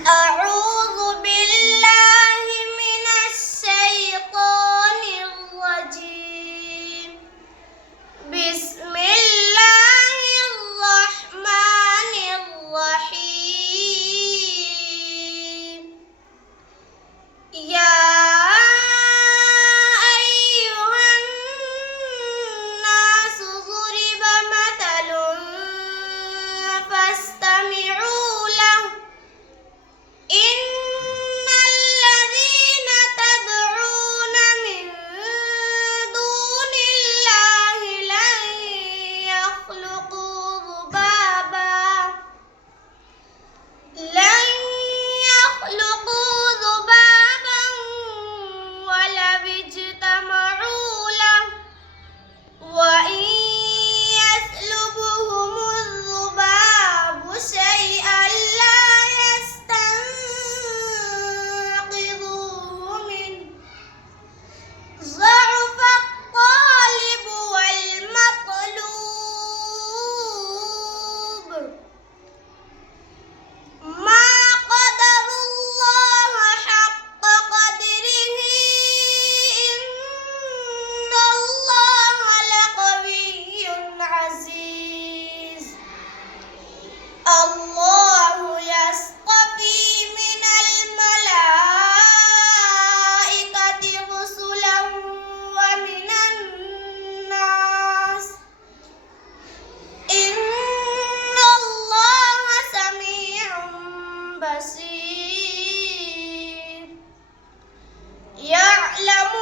أعوذ بالله من الشيطان الرجيم. بسم الله الرحمن الرحيم. يا أيها الناس ضرب مثل فاستمعوا له. إن الذين تدعون من دون الله لن يخلقوا ذبابا ولو اجتمعوا له، وإن يسلبهم الذباب شيئا لا يستنقذوه منه، ضعف الطالب والمطلوب. ما قدر الله حق قدره، إن الله لقوي عزيز. الله يصطفي من الملائكة رسلا ومن الناس، إن الله سميع بصير. يعلم